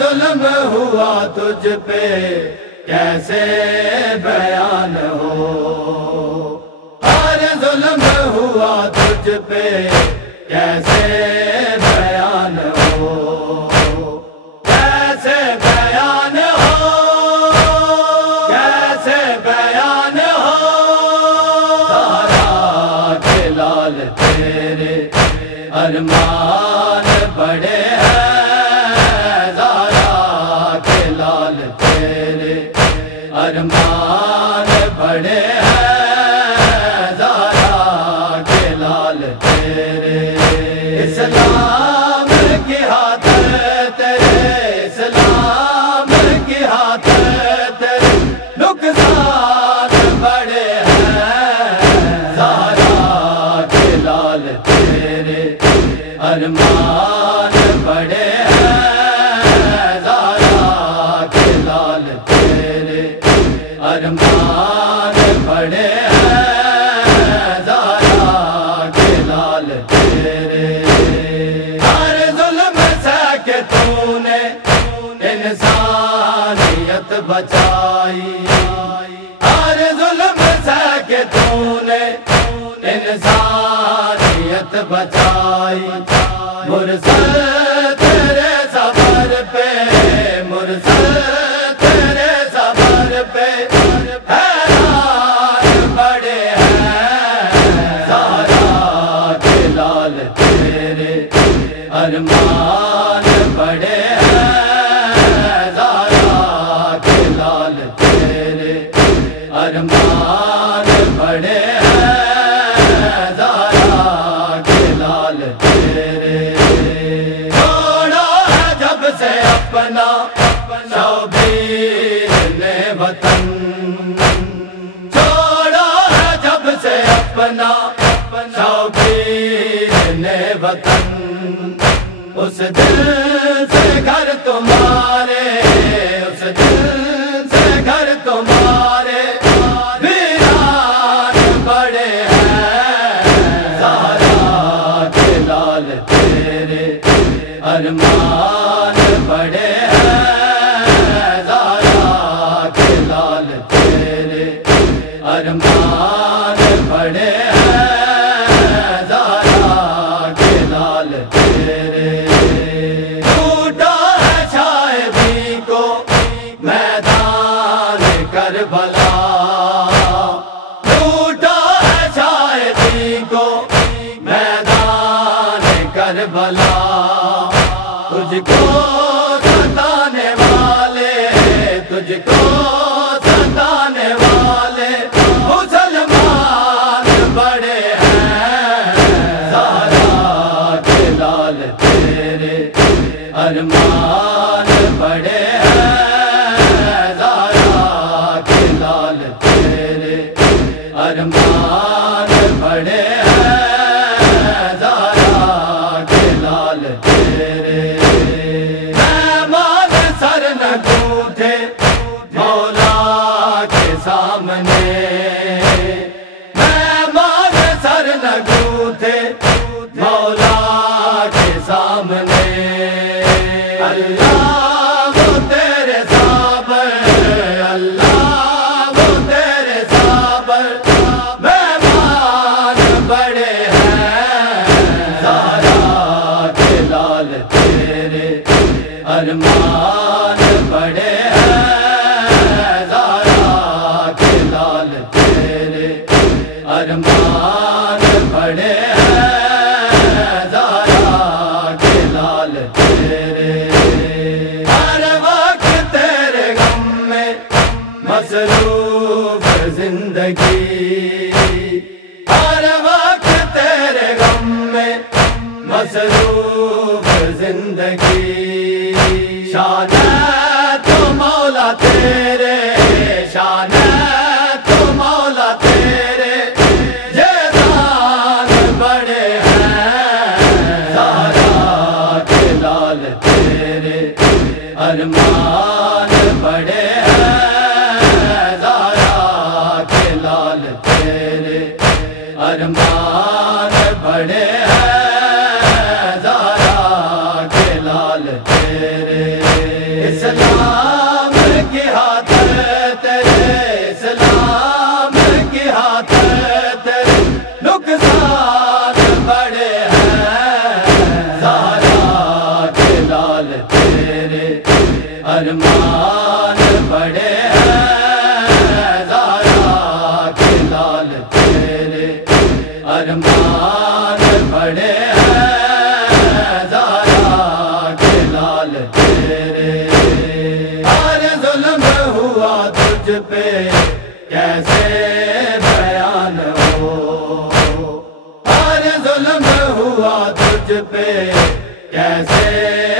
ظلم ہوا تجھ پہ کیسے بیان ہو، ہر ظلم ہوا تجھ پہ کیسے بیان ہو، کیسے بیان ہو، کیسے بیان ہو، زہرا کے لال تیرے ارمان بڑے ہیں، زہرا کے لال تیرے ارمان بڑے ہیں، زہرا کے لال تیرے اسلام کی ہاتھ تیرے، اسلام کی ہاتھ تیرے نقصان بڑے ہیں، زہرا کے لال تیرے ارمان بڑے ہیں، زہرا کے لال تیرے ارمان بڑے ہیں، زہرا کے لال تیرے ہر ظلم سہ کے تو نے انسانیت بچائی، ہر ظلم سہ کے تو نے انسانیت بچائی، مرسل تیرے صبر پہ، مرسل تیرے صبر پہ حیران بڑے ہیں، زہرا کے لال تیرے ارمان بڑے ہیں، زہرا کے لال تیرے ارمان بڑے ہیں، زہرا کے لال تیرے چھوڑا ہے جب سے اپنا شوبیر نے وطن، چھوڑا ہے جب سے اپنا شوبیر نے وطن، اس دل سے گھر تمہارے، اس دل سے گھر تمہارے ویران بڑے ہیں، زہرا کے لال تیرے ارمان بڑے ہیں، زہرا کے لال تیرے ارمان بڑے ہیں، زہرا کے لال تیرے ٹوٹا ہے شاہدی کو میدان کربلا، ٹوٹا ہے شاہدی کو میدان کربلا، تجھ کو ستانے والے، تجھ کو ستانے والے مسلمان بڑے ہیں، زہرا کے لال تیرے ارمان بڑے ہیں، زہرا کے لال تیرے ارمان بڑے ہیں، زہرا کے لال تیرے مہمان سر نہ ٹوٹے مولا کے سامنے، مہمان سر نہ ٹوٹے مولا کے سامنے، اللہ وہ تیرے صابر، اللہ وہ تیرے صابر مہمان بڑے ہیں، زہرا کے لال تیرے ارمان بڑے ہیں، زہرا کے لال تیرے ارمان بڑے ہیں، زہرا کے لال تیرے ہر وقت تیرے غم میں مصروف زندگی، ہر وقت تیرے غم میں مصروف زندگی، شان ہے تو مولا تیرے، شان ہے تو مولا تیرے جیدان بڑے ہیں، زہرا کے لال تیرے ارمان بڑے ہیں، زہرا کے لال تیرے ارمان بڑے ہیں، زہرا کے لال تیرے بڑے ہیں زہرا کے لال تیرے، ہر ظلم ہوا تجھ پہ کیسے بیان ہو، ہر ظلم ہوا تجھ پہ کیسے